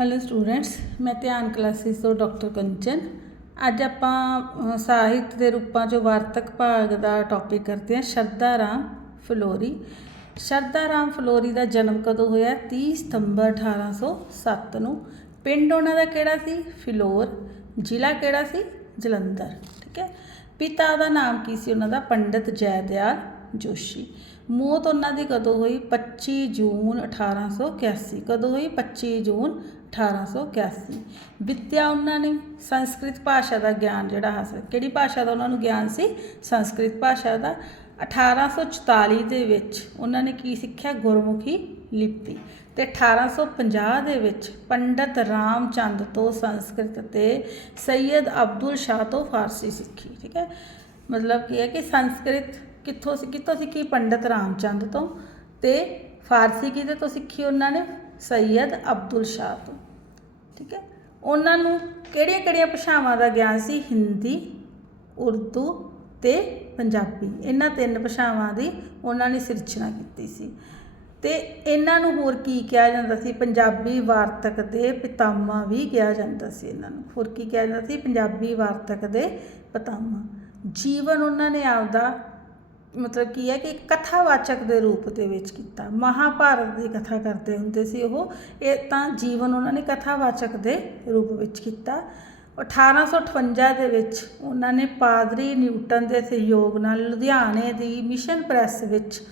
Hello students ਮੈਂ ਧਿਆਨ classes ਤੋਂ ਡਾਕਟਰ ਕੰਚਨ। ਅੱਜ ਆਪਾਂ ਸਾਹਿਤ ਦੇ ਰੂਪਾਂ 'ਚੋਂ ਵਾਰਤਕ ਭਾਗ ਦਾ ਟੌਪਿਕ ਕਰਦੇ ਹਾਂ, ਸ਼ਰਧਾ ਰਾਮ ਫਲੋਰੀ। ਸ਼ਰਧਾ ਰਾਮ ਫਲੋਰੀ ਦਾ ਜਨਮ ਕਦੋਂ ਹੋਇਆ? 30 ਸਤੰਬਰ 1807 ਨੂੰ। ਪਿੰਡ ਉਹਨਾਂ ਦਾ ਕਿਹੜਾ ਸੀ? ਫਿਲੌਰ। ਜ਼ਿਲ੍ਹਾ ਕਿਹੜਾ ਸੀ? ਜਲੰਧਰ। ਠੀਕ ਹੈ? ਪਿਤਾ ਦਾ ਨਾਮ ਕੀ ਸੀ ਉਹਨਾਂ ਦਾ? ਪੰਡਿਤ ਜੈਦਿਆਲ। ਜੋਸ਼ੀ। ਮੌਤ ਉਹਨਾਂ ਦੀ ਕਦੋਂ ਹੋਈ? 25 ਜੂਨ 1881 ਕਦੋਂ ਹੋਈ? 25 ਜੂਨ 1881 ਵਿੱਦਿਆ ਉਹਨਾਂ ਨੇ ਸੰਸਕ੍ਰਿਤ ਭਾਸ਼ਾ ਦਾ ਗਿਆਨ ਜਿਹੜਾ ਹਾਸਲ ਕਿਹੜੀ ਭਾਸ਼ਾ ਦਾ ਉਹਨਾਂ ਨੂੰ ਗਿਆਨ ਸੀ? ਸੰਸਕ੍ਰਿਤ ਭਾਸ਼ਾ ਦਾ। 1844 ਦੇ ਵਿੱਚ ਉਹਨਾਂ ਨੇ ਕੀ ਸਿੱਖਿਆ? ਗੁਰਮੁਖੀ ਲਿਪੀ। ਤੇ 1850 ਦੇ ਵਿੱਚ ਪੰਡਤ ਰਾਮ ਚੰਦ ਤੋਂ ਸੰਸਕ੍ਰਿਤ ਤੇ ਸੈਯਦ ਅਬਦੁਲ ਸ਼ਾਹ ਤੋਂ ਫਾਰਸੀ ਸਿੱਖੀ, ਠੀਕ ਹੈ? ਮਤਲਬ ਕੀ ਹੈ ਕਿ ਸੰਸਕ੍ਰਿਤ ਕਿੱਥੋਂ ਸੀ ਕਿੱਥੋਂ ਸਿੱਖੀ ਪੰਡਤ ਰਾਮ ਚੰਦ ਤੋਂ ਤੇ ਫਾਰਸੀ ਕਿਹਦੇ ਤੋਂ ਸਿੱਖੀ ਉਹਨਾਂ ਨੇ? ਸੈਯਦ ਅਬਦੁਲ ਸ਼ਾਹ ਤੋਂ। ਠੀਕ ਹੈ? ਉਹਨਾਂ ਨੂੰ ਕਿਹੜੀਆਂ ਕਿਹੜੀਆਂ ਭਾਸ਼ਾਵਾਂ ਦਾ ਗਿਆਨ ਸੀ? ਹਿੰਦੀ, ਉਰਦੂ ਤੇ ਪੰਜਾਬੀ। ਇਹਨਾਂ ਤਿੰਨ ਭਾਸ਼ਾਵਾਂ ਦੀ ਉਹਨਾਂ ਨੇ ਸਿਰਜਣਾ ਕੀਤੀ ਸੀ। ਤੇ ਇਹਨਾਂ ਨੂੰ ਹੋਰ ਕੀ ਕਿਹਾ ਜਾਂਦਾ ਸੀ? ਪੰਜਾਬੀ ਵਾਰਤਕ ਦੇ ਪਿਤਾਮਾ ਵੀ ਕਿਹਾ ਜਾਂਦਾ ਸੀ ਇਹਨਾਂ ਨੂੰ। ਹੋਰ ਕੀ ਕਿਹਾ ਜਾਂਦਾ ਸੀ? ਪੰਜਾਬੀ ਵਾਰਤਕ ਦੇ ਪਿਤਾਮਾ। ਜੀਵਨ ਉਹਨਾਂ ਨੇ ਆਪਦਾ ਮਤਲਬ ਕੀ ਹੈ ਕਿ ਕਥਾਵਾਚਕ ਦੇ ਰੂਪ ਦੇ ਵਿੱਚ ਕੀਤਾ। ਮਹਾਭਾਰਤ ਦੀ ਕਥਾ ਕਰਦੇ ਹੁੰਦੇ ਸੀ ਉਹ। ਇਹ ਤਾਂ ਜੀਵਨ ਉਹਨਾਂ ਨੇ ਕਥਾਵਾਚਕ ਦੇ ਰੂਪ ਵਿੱਚ ਕੀਤਾ। 1858 ਦੇ ਵਿੱਚ ਉਹਨਾਂ ਨੇ ਪਾਦਰੀ ਨਿਊਟਨ ਦੇ ਸਹਿਯੋਗ ਨਾਲ ਲੁਧਿਆਣੇ ਦੀ ਮਿਸ਼ਨ ਪ੍ਰੈਸ ਵਿੱਚ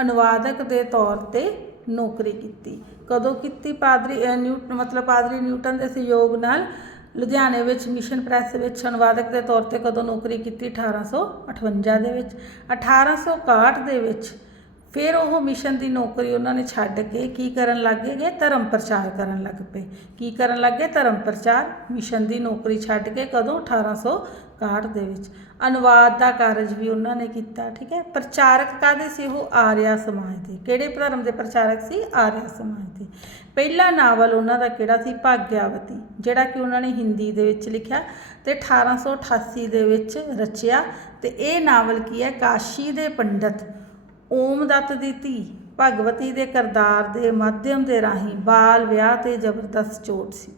ਅਨੁਵਾਦਕ ਦੇ ਤੌਰ ਤੇ ਨੌਕਰੀ ਕੀਤੀ। ਕਦੋਂ ਕੀਤੀ ਪਾਦਰੀ, ਅਹ ਨਿਊ- ਮਤਲਬ ਪਾਦਰੀ ਨਿਊਟਨ ਦੇ ਸਹਿਯੋਗ ਨਾਲ? ਲੁਧਿਆਣੇ ਵਿੱਚ ਮਿਸ਼ਨ ਪ੍ਰੈਸ ਵਿੱਚ ਅਨੁਵਾਦਕ ਦੇ ਤੌਰ ਤੇ ਕਦੋਂ ਨੌਕਰੀ ਕੀਤੀ? 1858 ਦੇ ਵਿੱਚ। 1861 ਦੇ ਵਿੱਚ ਫਿਰ ਉਹ ਮਿਸ਼ਨ ਦੀ ਨੌਕਰੀ ਉਹਨਾਂ ਨੇ ਛੱਡ ਕੇ ਕੀ ਕਰਨ ਲੱਗੇ ਗਏ? ਧਰਮ ਪ੍ਰਚਾਰ ਕਰਨ ਲੱਗ ਪਏ। ਕੀ ਕਰਨ ਲੱਗੇ ਧਰਮ ਪ੍ਰਚਾਰ। ਮਿਸ਼ਨ ਦੀ ਨੌਕਰੀ ਛੱਡ ਕੇ ਕਦੋਂ? 1861 ਦੇ ਵਿੱਚ। ਅਨੁਵਾਦ ਦਾ ਕਾਰਜ ਵੀ ਉਹਨਾਂ ਨੇ ਕੀਤਾ, ਠੀਕ ਹੈ? ਪ੍ਰਚਾਰਕ ਕਾਦੇ ਸੀ? ਉਹ ਆਰਿਆ ਸਮਾਜ ਦੇ। ਕਿਹੜੇ ਧਰਮ ਦੇ ਪ੍ਰਚਾਰਕ ਸੀ? ਆਰਿਆ ਸਮਾਜ ਦੇ। ਪਹਿਲਾ ਨਾਵਲ ਉਹਨਾਂ ਦਾ ਕਿਹੜਾ ਸੀ? ਭਾਗਿਆਵਤੀ, ਜਿਹੜਾ ਕਿ ਉਹਨਾਂ ਨੇ ਹਿੰਦੀ ਦੇ ਵਿੱਚ ਲਿਖਿਆ ਤੇ 1888 ਦੇ ਵਿੱਚ ਰਚਿਆ। ਤੇ ਇਹ ਨਾਵਲ ਕੀ ਹੈ? ਕਾਸ਼ੀ ਦੇ ਪੰਡਤ। ਓਮ ਦੱਤ ਦੀ ਧੀ, ਭਗਵਤੀ ਦੇ ਕਰਤਾਰ ਦੇ ਮਾਧਿਅਮ ਦੇ ਰਾਹੀਂ ਬਾਲ ਵਿਆਹ ਤੇ ਜ਼ਬਰਦਸਤ ਚੋਟ ਸੀ।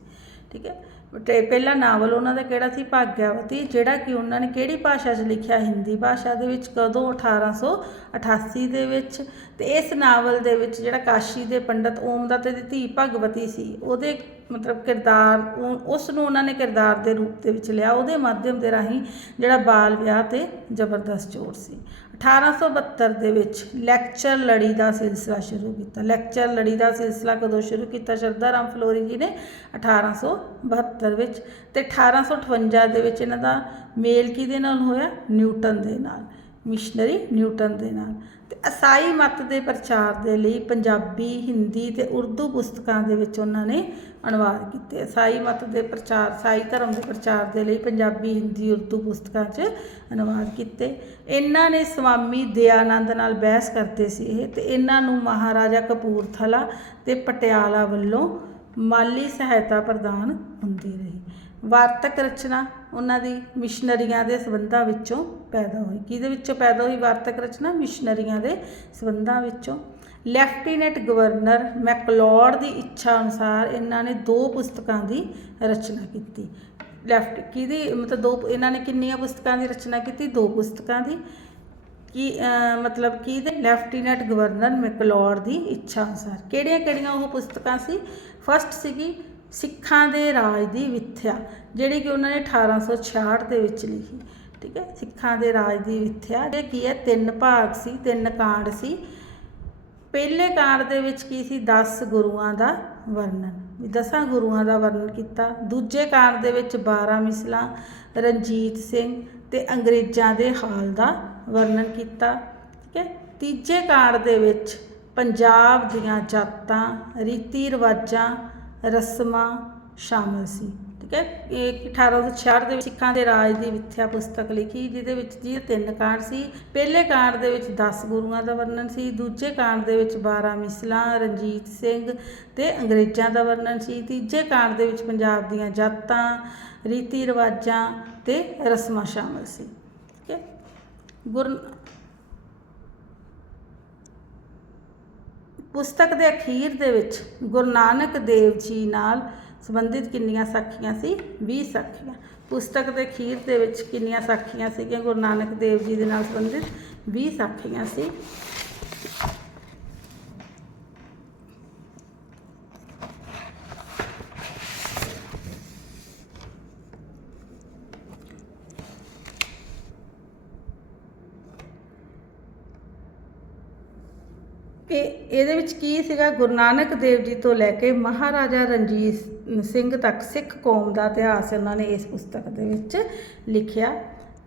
ਠੀਕ ਹੈ? ਤੇ ਪਹਿਲਾ ਨਾਵਲ ਉਹਨਾਂ ਦਾ ਕਿਹੜਾ ਸੀ? ਭਾਗਿਆਵਤੀ, ਜਿਹੜਾ ਕਿ ਉਹਨਾਂ ਨੇ ਕਿਹੜੀ ਭਾਸ਼ਾ 'ਚ ਲਿਖਿਆ? ਹਿੰਦੀ ਭਾਸ਼ਾ ਦੇ ਵਿੱਚ ਕਦੋਂ? 1888 ਦੇ ਵਿੱਚ। ਤੇ ਇਸ ਨਾਵਲ ਦੇ ਵਿੱਚ ਜਿਹੜਾ ਕਾਸ਼ੀ ਦੇ ਪੰਡਤ ਓਮ ਦੱਤ ਦੀ ਧੀ, ਭਗਵਤੀ ਸੀ, ਉਹਦੇ ਮਤਲਬ ਕਿਰਦਾਰ ਉਸ ਨੂੰ ਉਹਨਾਂ ਨੇ ਕਿਰਦਾਰ ਦੇ ਰੂਪ ਦੇ ਵਿੱਚ ਲਿਆ। ਉਹਦੇ ਮਾਧਿਅਮ ਦੇ ਰਾਹੀਂ ਜਿਹੜਾ ਬਾਲ ਵਿਆਹ ਤੇ ਜ਼ਬਰਦਸਤ ਚੋਟ ਸੀ। 1872 ਦੇ ਵਿੱਚ ਲੈਕਚਰ ਲੜੀ ਦਾ ਸਿਲਸਿਲਾ ਸ਼ੁਰੂ ਕੀਤਾ। ਲੈਕਚਰ ਲੜੀ ਦਾ ਸਿਲਸਿਲਾ ਕਦੋਂ ਸ਼ੁਰੂ ਕੀਤਾ? ਸ਼ਰਧਾ ਰਾਮ ਫਲੋਰੀ ਜੀ ਨੇ 1872 ਵਿੱਚ ਤੇ 1858 ਦੇ ਵਿੱਚ ਇਹਨਾਂ ਦਾ ਮੇਲ ਕਿਹਦੇ ਨਾਲ ਹੋਇਆ? ਨਿਊਟਨ ਦੇ ਨਾਲ। ਮਿਸ਼ਨਰੀ ਨਿਊਟਨ ਦੇ ਨਾਲ। ਤੇ ਅਸਾਈ ਮਤ ਦੇ ਪ੍ਰਚਾਰ ਦੇ ਲਈ ਪੰਜਾਬੀ, ਹਿੰਦੀ ਤੇ ਉਰਦੂ ਪੁਸਤਕਾਂ ਦੇ ਵਿੱਚ ਉਹਨਾਂ ਨੇ ਅਨੁਵਾਦ ਕੀਤੇ। ਅਸਾਈ ਮਤ ਦੇ ਪ੍ਰਚਾਰ ਸਾਈ ਧਰਮ ਦੇ ਪ੍ਰਚਾਰ ਦੇ ਲਈ ਪੰਜਾਬੀ, ਹਿੰਦੀ, ਉਰਦੂ ਪੁਸਤਕਾਂ 'ਚ ਅਨੁਵਾਦ ਕੀਤੇ। ਇਹਨਾਂ ਨੇ ਸਵਾਮੀ ਦਇਆਨੰਦ ਨਾਲ ਬਹਿਸ ਕਰਦੇ ਸੀ ਇਹ ਤੇ ਇਹਨਾਂ ਨੂੰ ਮਹਾਰਾਜਾ ਕਪੂਰਥਲਾ ਤੇ ਪਟਿਆਲਾ ਵੱਲੋਂ ਮਾਲੀ ਸਹਾਇਤਾ ਪ੍ਰਦਾਨ ਹੁੰਦੀ ਰਹੀ। ਵਾਰਤਕ ਰਚਨਾ ਉਹਨਾਂ ਦੀ ਮਿਸ਼ਨਰੀਆਂ ਦੇ ਸੰਬੰਧਾਂ ਵਿੱਚੋਂ ਪੈਦਾ ਹੋਈ। ਕਿਹਦੇ ਵਿੱਚੋਂ ਪੈਦਾ ਹੋਈ ਵਾਰਤਕ ਰਚਨਾ? ਮਿਸ਼ਨਰੀਆਂ ਦੇ ਸੰਬੰਧਾਂ ਵਿੱਚੋਂ। ਲੈਫਟੀਨੈਂਟ ਗਵਰਨਰ ਮੈਕਲੌਡ ਦੀ ਇੱਛਾ ਅਨੁਸਾਰ ਇਹਨਾਂ ਨੇ ਦੋ ਪੁਸਤਕਾਂ ਦੀ ਰਚਨਾ ਕੀਤੀ। ਲੈਫਟ ਕਿਹਦੀ ਮਤਲਬ ਦੋ ਇਹਨਾਂ ਨੇ ਕਿੰਨੀਆਂ ਪੁਸਤਕਾਂ ਦੀ ਰਚਨਾ ਕੀਤੀ? ਦੋ ਪੁਸਤਕਾਂ ਦੀ। ਕੀ ਮਤਲਬ ਕੀ ਦੇ ਲੈਫਟੀਨੈਂਟ ਗਵਰਨਰ ਮੈਕਲੌਡ ਦੀ ਇੱਛਾ ਅਨੁਸਾਰ। ਕਿਹੜੀਆਂ ਕਿਹੜੀਆਂ ਉਹ ਪੁਸਤਕਾਂ ਸੀ? ਫਸਟ ਸੀਗੀ ਸਿੱਖਾਂ ਦੇ ਰਾਜ ਦੀ ਵਿਥਿਆ, ਜਿਹੜੀ ਕਿ ਉਹਨਾਂ ਨੇ 1866 ਦੇ ਵਿੱਚ ਲਿਖੀ, ਠੀਕ ਹੈ, ਸਿੱਖਾਂ ਦੇ ਰਾਜ ਦੀ ਵਿਥਿਆ, ਇਹ ਕੀ ਹੈ, ਤਿੰਨ ਭਾਗ ਸੀ, ਤਿੰਨ ਕਾਂਡ ਸੀ। ਪਹਿਲੇ ਕਾਂਡ ਦੇ ਵਿੱਚ ਕੀ ਸੀ 10 ਗੁਰੂਆਂ ਦਾ ਵਰਣਨ। ਵੀ ਦਸਾਂ ਗੁਰੂਆਂ ਦਾ ਵਰਣਨ ਕੀਤਾ। ਦੂਜੇ ਕਾਂਡ ਦੇ ਵਿੱਚ 12 ਮਿਸਲਾਂ, ਰਣਜੀਤ ਸਿੰਘ ਤੇ ਅੰਗਰੇਜ਼ਾਂ ਦੇ ਹਾਲ ਦਾ ਵਰਣਨ ਕੀਤਾ, ਠੀਕ ਹੈ। ਤੀਜੇ ਕਾਂਡ ਦੇ ਵਿੱਚ ਪੰਜਾਬ ਦੀਆਂ ਜਾਤਾਂ ਰੀਤੀ ਰਿਵਾਜਾਂ ਰਸਮਾਂ ਸ਼ਾਮਲ ਸੀ। ਠੀਕ ਹੈ? ਇਹ 1866 ਦੇ ਵਿੱਚ ਸਿੱਖਾਂ ਦੇ ਰਾਜ ਦੀ ਵਿਥਿਆ ਪੁਸਤਕ ਲਿਖੀ, ਜਿਹਦੇ ਵਿੱਚ ਜੀ ਤਿੰਨ ਕਾਂਡ ਸੀ। ਪਹਿਲੇ ਕਾਂਡ ਦੇ ਵਿੱਚ 10 ਗੁਰੂਆਂ ਦਾ ਵਰਣਨ ਸੀ, ਦੂਜੇ ਕਾਂਡ ਦੇ ਵਿੱਚ 12 ਮਿਸਲਾਂ, ਰਣਜੀਤ ਸਿੰਘ ਤੇ ਅੰਗਰੇਜ਼ਾਂ ਦਾ ਵਰਣਨ ਸੀ। ਤੀਜੇ ਕਾਂਡ ਦੇ ਵਿੱਚ ਪੰਜਾਬ ਦੀਆਂ ਜਾਤਾਂ ਰੀਤੀ ਰਿਵਾਜਾਂ ਤੇ ਰਸਮਾਂ ਸ਼ਾਮਲ ਸੀ। ਠੀਕ ਹੈ? ਗੁਰ ਪੁਸਤਕ ਦੇ ਅਖੀਰ ਦੇ ਵਿੱਚ ਗੁਰੂ ਨਾਨਕ ਦੇਵ ਜੀ ਨਾਲ ਸੰਬੰਧਿਤ ਕਿੰਨੀਆਂ ਸਾਖੀਆਂ ਸੀ? 20 ਸਾਖੀਆਂ। ਪੁਸਤਕ ਦੇ ਅਖੀਰ ਦੇ ਵਿੱਚ ਕਿੰਨੀਆਂ ਸਾਖੀਆਂ ਸੀਗੀਆਂ? ਗੁਰੂ ਨਾਨਕ ਦੇਵ ਜੀ ਦੇ ਨਾਲ ਸੰਬੰਧਿਤ 20 ਸਾਖੀਆਂ ਸੀ। ਇਹ ਇਹਦੇ ਵਿੱਚ ਕੀ ਸੀਗਾ? ਗੁਰੂ ਨਾਨਕ ਦੇਵ ਜੀ ਤੋਂ ਲੈ ਕੇ ਮਹਾਰਾਜਾ ਰਣਜੀਤ ਸਿੰਘ ਤੱਕ ਸਿੱਖ ਕੌਮ ਦਾ ਇਤਿਹਾਸ ਉਹਨਾਂ ਨੇ ਇਸ ਪੁਸਤਕ ਦੇ ਵਿੱਚ ਲਿਖਿਆ।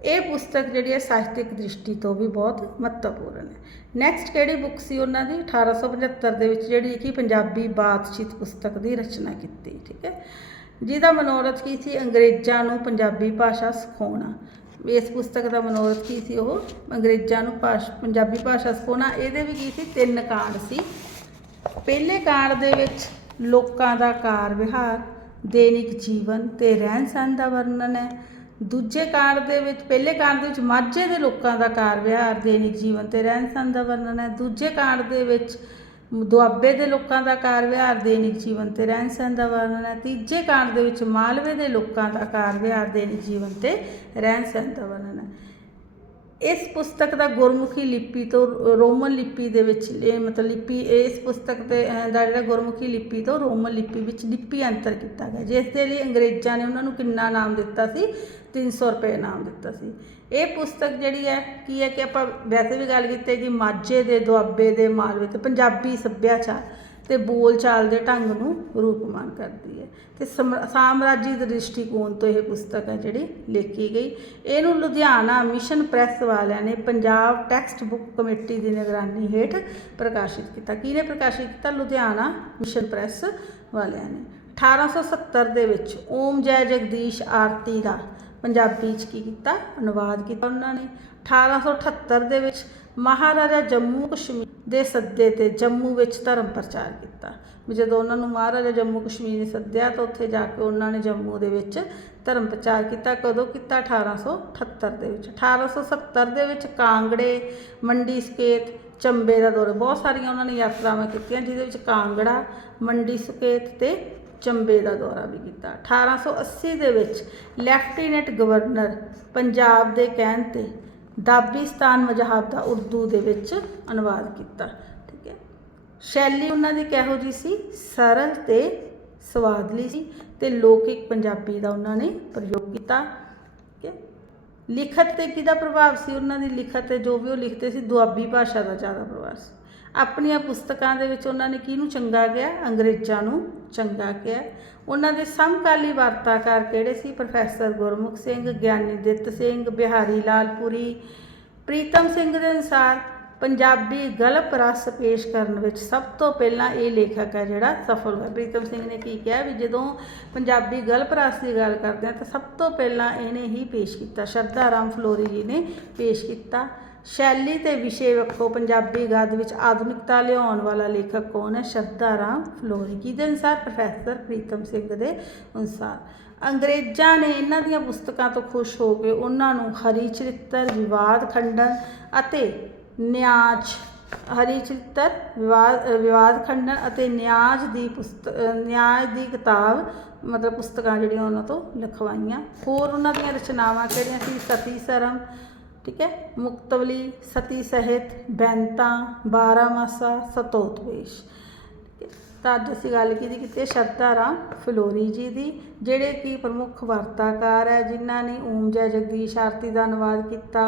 ਇਹ ਪੁਸਤਕ ਜਿਹੜੀ ਹੈ ਸਾਹਿਤਿਕ ਦ੍ਰਿਸ਼ਟੀ ਤੋਂ ਵੀ ਬਹੁਤ ਮਹੱਤਵਪੂਰਨ ਹੈ। ਨੈਕਸਟ ਕਿਹੜੀ ਬੁੱਕ ਸੀ ਉਹਨਾਂ ਦੀ? 1875 ਦੇ ਵਿੱਚ ਜਿਹੜੀ ਕਿ ਪੰਜਾਬੀ ਬਾਤਚੀਤ ਪੁਸਤਕ ਦੀ ਰਚਨਾ ਕੀਤੀ, ਠੀਕ ਹੈ? ਜਿਹਦਾ ਮਨੋਰਥ ਕੀ ਸੀ? ਅੰਗਰੇਜ਼ਾਂ ਨੂੰ ਪੰਜਾਬੀ ਭਾਸ਼ਾ ਸਿਖਾਉਣਾ। ਇਸ ਪੁਸਤਕ ਦਾ ਮਨੋਰਥ ਕੀ ਸੀ ਉਹ? ਅੰਗਰੇਜ਼ਾਂ ਨੂੰ ਭਾਸ਼, ਪੰਜਾਬੀ ਭਾਸ਼ਾ ਸਿਖਾਉਣਾ, ਇਹਦੇ ਵੀ ਕੀ ਸੀ? ਤਿੰਨ ਕਾਂਡ ਸੀ। ਪਹਿਲੇ ਕਾਂਡ ਦੇ ਵਿੱਚ ਲੋਕਾਂ ਦਾ ਕਾਰ ਵਿਹਾਰ, ਦੈਨਿਕ ਜੀਵਨ ਤੇ ਰਹਿਣ ਸਹਿਣ ਦਾ ਵਰਣਨ ਹੈ। ਦੂਜੇ ਕਾਂਡ ਦੇ ਵਿੱਚ, ਪਹਿਲੇ ਕਾਂਡ ਦੇ ਵਿੱਚ ਮਾਝੇ ਦੇ ਲੋਕਾਂ ਦਾ ਕਾਰ ਵਿਹਾਰ, ਦੈਨਿਕ ਜੀਵਨ ਤੇ ਰਹਿਣ ਸਹਿਣ ਦਾ ਵਰਣਨ ਹੈ। ਦੂਜੇ ਕਾਂਡ ਦੇ ਵਿੱਚ ਦੁਆਬੇ ਦੇ ਲੋਕਾਂ ਦਾ ਕਾਰ ਵਿਹਾਰ ਦੈਨਿਕ ਜੀਵਨ ਤੇ ਰਹਿਣ ਸਹਿਣ ਦਾ ਵਰਣਨ ਹੈ। ਤੀਜੇ ਕਾਂਡ ਦੇ ਵਿੱਚ ਮਾਲਵੇ ਦੇ ਲੋਕਾਂ ਦਾ ਕਾਰ ਵਿਹਾਰ ਦੈਨਿਕ ਜੀਵਨ ਤੇ ਰਹਿਣ ਸਹਿਣ ਦਾ ਵਰਣਨ ਹੈ। ਇਸ ਪੁਸਤਕ ਦਾ ਗੁਰਮੁਖੀ ਲਿਪੀ ਤੋਂ ਰੋਮਨ ਲਿਪੀ ਦੇ ਵਿੱਚ, ਇਹ ਮਤਲਬ ਲਿਪੀ, ਇਸ ਪੁਸਤਕ ਦੇ ਦਾ ਜਿਹੜਾ ਗੁਰਮੁਖੀ ਲਿਪੀ ਤੋਂ ਰੋਮਨ ਲਿਪੀ ਵਿੱਚ ਲਿਪੀ ਅੰਤਰ ਕੀਤਾ ਗਿਆ। ਜਿਸ ਦੇ ਲਈ ਅੰਗਰੇਜ਼ਾਂ ਨੇ ਉਹਨਾਂ ਨੂੰ ਕਿੰਨਾ ਨਾਮ ਦਿੱਤਾ ਸੀ? 300 ਰੁਪਏ ਨਾਮ ਦਿੱਤਾ ਸੀ। ਇਹ ਪੁਸਤਕ ਜਿਹੜੀ ਹੈ, ਕੀ ਹੈ ਕਿ ਆਪਾਂ ਵੈਸੇ ਵੀ ਗੱਲ ਕੀਤੀ ਕਿ ਮਾਝੇ ਦੇ ਦੁਆਬੇ ਦੇ ਮਾਲਵੇ ਤੇ ਪੰਜਾਬੀ ਸੱਭਿਆਚਾਰ ਤੇ ਬੋਲਚਾਲ ਦੇ ਢੰਗ ਨੂੰ ਰੂਪਮਾਨ ਕਰਦੀ ਹੈ ਤੇ ਸਮ- ਸਾਮਰਾਜੀ ਦੇ ਦ੍ਰਿਸ਼ਟੀਕੋਣ ਤੋਂ ਇਹ ਪੁਸਤਕ ਹੈ ਜਿਹੜੀ ਲਿਖੀ ਗਈ। ਇਹਨੂੰ ਲੁਧਿਆਣਾ ਮਿਸ਼ਨ ਪ੍ਰੈਸ ਵਾਲਿਆਂ ਨੇ ਪੰਜਾਬ ਟੈਕਸਟ ਬੁੱਕ ਕਮੇਟੀ ਦੀ ਨਿਗਰਾਨੀ ਹੇਠ ਪ੍ਰਕਾਸ਼ਿਤ ਕੀਤਾ। ਕਿਹਨੇ ਪ੍ਰਕਾਸ਼ਿਤ ਕੀਤਾ? ਲੁਧਿਆਣਾ ਮਿਸ਼ਨ ਪ੍ਰੈਸ ਵਾਲਿਆਂ ਨੇ। 1870 ਦੇ ਵਿੱਚ ਓਮ ਜੈ ਜਗਦੀਸ਼ ਆਰਤੀ ਦਾ ਪੰਜਾਬੀ ਚ ਕੀ ਕੀਤਾ? ਅਨੁਵਾਦ ਕੀਤਾ ਉਹਨਾਂ ਨੇ। 1878 ਦੇ ਵਿੱਚ ਮਹਾਰਾਜਾ ਜੰਮੂ ਕਸ਼ਮੀਰ ਦੇ ਸੱਦੇ ਤੇ ਜੰਮੂ ਵਿੱਚ ਧਰਮ ਪ੍ਰਚਾਰ ਕੀਤਾ। ਵੀ ਜਦੋਂ ਉਹਨਾਂ ਨੂੰ ਮਹਾਰਾਜਾ ਜੰਮੂ ਕਸ਼ਮੀਰ ਨੇ ਸੱਦਿਆ ਤਾਂ ਉੱਥੇ ਜਾ ਕੇ ਉਹਨਾਂ ਨੇ ਜੰਮੂ ਦੇ ਵਿੱਚ ਧਰਮ ਪ੍ਰਚਾਰ ਕੀਤਾ। ਕਦੋਂ ਕੀਤਾ? 1878 ਦੇ ਵਿੱਚ। 1870 ਦੇ ਵਿੱਚ ਕਾਂਗੜੇ, ਮੰਡੀ ਸਕੇਤ, ਚੰਬੇ ਦਾ ਦੌਰਾ। ਬਹੁਤ ਸਾਰੀਆਂ ਉਹਨਾਂ ਨੇ ਯਾਤਰਾਵਾਂ ਕੀਤੀਆਂ, ਜਿਹਦੇ ਵਿੱਚ ਕਾਂਗੜਾ, ਮੰਡੀ ਸਕੇਤ ਤੇ ਚੰਬੇ ਦਾ ਦੌਰਾ ਵੀ ਕੀਤਾ। 1880 ਦੇ ਵਿੱਚ ਲੈਫਟੀਨੈਂਟ ਗਵਰਨਰ ਪੰਜਾਬ ਦੇ ਕਹਿਣ ਤੇ ਦਾਬਿਸਤਾਨ ਮਜਹਬ ਦਾ ਉਰਦੂ ਦੇ ਵਿੱਚ ਅਨੁਵਾਦ ਕੀਤਾ, ਠੀਕ ਹੈ। ਸ਼ੈਲੀ ਉਹਨਾਂ ਦੀ ਕਿਹੋ ਜੀ ਸੀ? ਸਰਲ ਤੇ ਸਵਾਦਲੀ ਸੀ ਤੇ ਲੌਕਿਕ ਪੰਜਾਬੀ ਦਾ ਉਹਨਾਂ ਨੇ ਪ੍ਰਯੋਗ ਕੀਤਾ, ਠੀਕ ਹੈ। ਲਿਖਤ ਤੇ ਕਿਹਦਾ ਪ੍ਰਭਾਵ ਸੀ? ਉਹਨਾਂ ਦੀ ਲਿਖਤ ਤੇ ਜੋ ਵੀ ਉਹ ਲਿਖਦੇ ਸੀ, ਦੁਆਬੀ ਭਾਸ਼ਾ ਦਾ ਜ਼ਿਆਦਾ ਪ੍ਰਭਾਵ ਸੀ। ਆਪਣੀਆਂ ਪੁਸਤਕਾਂ ਦੇ ਵਿੱਚ ਉਹਨਾਂ ਨੇ ਕਿਹਨੂੰ ਚੰਗਾ ਕਿਹਾ? ਅੰਗਰੇਜ਼ਾਂ ਨੂੰ ਚੰਗਾ ਕਿਹਾ। ਉਹਨਾਂ ਦੇ ਸਮਕਾਲੀ ਵਾਰਤਾਕਾਰ ਕਿਹੜੇ ਸੀ? ਪ੍ਰੋਫੈਸਰ ਗੁਰਮੁਖ ਸਿੰਘ, ਗਿਆਨੀ ਦਿੱਤ ਸਿੰਘ, ਬਿਹਾਰੀ ਲਾਲਪੁਰੀ, ਪ੍ਰੀਤਮ ਸਿੰਘ ਦੇ ਅਨੁਸਾਰ ਪੰਜਾਬੀ ਗਲਪ ਰਸ ਪੇਸ਼ ਕਰਨ ਵਿੱਚ ਸਭ ਤੋਂ ਪਹਿਲਾਂ ਇਹ ਲੇਖਕ ਹੈ ਜਿਹੜਾ ਸਫਲ ਹੋਇਆ। ਪ੍ਰੀਤਮ ਸਿੰਘ ਨੇ ਕੀ ਕਿਹਾ ਵੀ ਜਦੋਂ ਪੰਜਾਬੀ ਗਲਪ ਰਸ ਦੀ ਗੱਲ ਕਰਦੇ ਆ ਤਾਂ ਸਭ ਤੋਂ ਪਹਿਲਾਂ ਇਹਨੇ ਹੀ ਪੇਸ਼ ਕੀਤਾ, ਸ਼ਰਧਾ ਰਾਮ ਫਲੋਰੀ ਜੀ ਨੇ ਪੇਸ਼ ਕੀਤਾ। ਸ਼ੈਲੀ ਤੇ ਵਿਸ਼ੇ ਵੱਖੋ ਪੰਜਾਬੀ ਗਦ ਵਿੱਚ ਆਧੁਨਿਕਤਾ ਲਿਆਉਣ ਵਾਲਾ ਲੇਖਕ ਕੌਣ ਹੈ? ਸ਼ਰਧਾ ਰਾਮ ਫਲੋਰੀ ਕਿਹਦੇ ਅਨੁਸਾਰ, ਪ੍ਰੋਫੈਸਰ ਪ੍ਰੀਤਮ ਸਿੰਘ ਦੇ ਅਨੁਸਾਰ। ਅੰਗਰੇਜ਼ਾਂ ਨੇ ਇਹਨਾਂ ਦੀਆਂ ਪੁਸਤਕਾਂ ਤੋਂ ਖੁਸ਼ ਹੋ ਕੇ ਉਹਨਾਂ ਨੂੰ ਹਰੀ ਚਰਿੱਤਰ, ਵਿਵਾਦ ਖੰਡਨ ਅਤੇ ਨਿਆਜ, ਹਰੀ ਚਰਿੱਤਰ, ਵਿਵਾਦ ਵਿਵਾਦ ਖੰਡਨ ਅਤੇ ਨਿਆਜ ਦੀ ਪੁਸਤ, ਨਿਆਜ ਦੀ ਕਿਤਾਬ, ਮਤਲਬ ਪੁਸਤਕਾਂ ਜਿਹੜੀਆਂ ਉਹਨਾਂ ਤੋਂ ਲਿਖਵਾਈਆਂ। ਹੋਰ ਉਹਨਾਂ ਦੀਆਂ ਰਚਨਾਵਾਂ ਕਿਹੜੀਆਂ ਸੀ? ਸਤੀ ਸਰਮ ਠੀਕ ਹੈ? ਮੁਕਤਵਲੀ, ਸਤੀ ਸਹਿਤ, ਬੈਂਤਾ ਬਾਰਾਮਾਸਾ ਸਤੋਤਵੇਸ਼ ਤਾਂ ਅੱਜ ਅਸੀਂ ਗੱਲ ਕੀਤੀ ਕੀਤੀ ਹੈ ਸ਼ਰਧਾ ਰਾਮ ਫਲੋਰੀ ਜੀ ਦੀ, ਜਿਹੜੇ ਕਿ ਪ੍ਰਮੁੱਖ ਵਾਰਤਾਕਾਰ ਹੈ, ਜਿਨ੍ਹਾਂ ਨੇ ਓਮ ਜੈ ਜਗਦੀਸ਼ ਆਰਤੀ ਦਾ ਅਨੁਵਾਦ ਕੀਤਾ,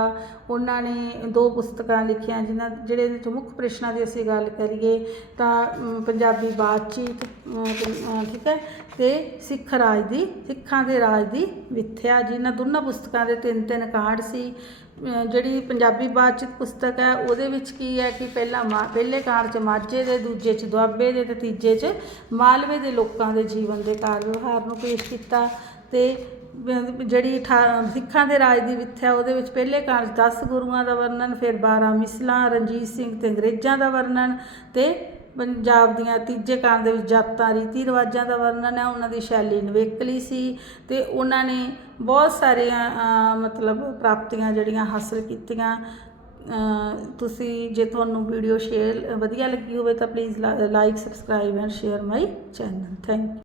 ਉਹਨਾਂ ਨੇ ਦੋ ਪੁਸਤਕਾਂ ਲਿਖੀਆਂ, ਜਿਨ੍ਹਾਂ ਜਿਹੜੇ ਇਹਦੇ ਵਿੱਚ ਮੁੱਖ ਪ੍ਰਸ਼ਨਾਂ ਦੀ ਅਸੀਂ ਗੱਲ ਕਰੀਏ, ਤਾਂ ਪੰਜਾਬੀ ਬਾਤਚੀਤ ਠੀਕ ਹੈ? ਤੇ ਸਿੱਖ ਰਾਜ ਦੀ, ਸਿੱਖਾਂ ਦੇ ਰਾਜ ਦੀ ਵਿਥਿਆ, ਜਿਨ੍ਹਾਂ ਦੋਨਾਂ ਪੁਸਤਕਾਂ ਦੇ ਤਿੰਨ ਤਿੰਨ ਕਾਂਡ ਸੀ। ਜਿਹੜੀ ਪੰਜਾਬੀ ਬਾਤਚੀਤ ਪੁਸਤਕ ਹੈ, ਉਹਦੇ ਵਿੱਚ ਕੀ ਹੈ ਕਿ ਪਹਿਲਾ ਮਾ, ਪਹਿਲੇ ਕਾਂਡ 'ਚ ਮਾਝੇ ਦੇ, ਦੂਜੇ 'ਚ ਦੁਆਬੇ ਦੇ ਤੇ ਤੀਜੇ 'ਚ ਮਾਲਵੇ ਦੇ ਲੋਕਾਂ ਦੇ ਜੀਵਨ ਦੇ ਕਾਰ ਵਿਵਹਾਰ ਨੂੰ ਪੇਸ਼ ਕੀਤਾ ਤੇ ਜਿਹੜੀ ਅਠਾ- ਸਿੱਖਾਂ ਦੇ ਰਾਜ ਦੀ ਵਿਥਿਆ ਉਹਦੇ ਵਿੱਚ ਪਹਿਲੇ ਕਾਂਡ 'ਚ 10 ਗੁਰੂਆਂ ਦਾ ਵਰਣਨ, ਫਿਰ 12 ਮਿਸਲਾਂ, ਰਣਜੀਤ ਸਿੰਘ ਤੇ ਅੰਗਰੇਜ਼ਾਂ ਦਾ ਵਰਣਨ ਤੇ ਪੰਜਾਬ ਦੀਆਂ ਤੀਜੇ ਕਾਂਡ ਦੇ ਵਿੱਚ ਜਾਤਾਂ, ਰੀਤੀ ਰਿਵਾਜਾਂ ਦਾ ਵਰਣਨ ਹੈ, ਉਹਨਾਂ ਦੀ ਸ਼ੈਲੀ ਨਿਵੇਕਲੀ ਸੀ ਤੇ ਉਹਨਾਂ ਨੇ ਬਹੁਤ ਸਾਰੀਆਂ ਮਤਲਬ ਪ੍ਰਾਪਤੀਆਂ ਜਿਹੜੀਆਂ ਹਾਸਲ ਕੀਤੀਆਂ। ਤੁਸੀਂ ਜੇ ਤੁਹਾਨੂੰ ਵੀਡੀਓ ਸ਼ੇਅਰ ਵਧੀਆ ਲੱਗੀ ਹੋਵੇ ਤਾਂ please like subscribe and share my channel thank you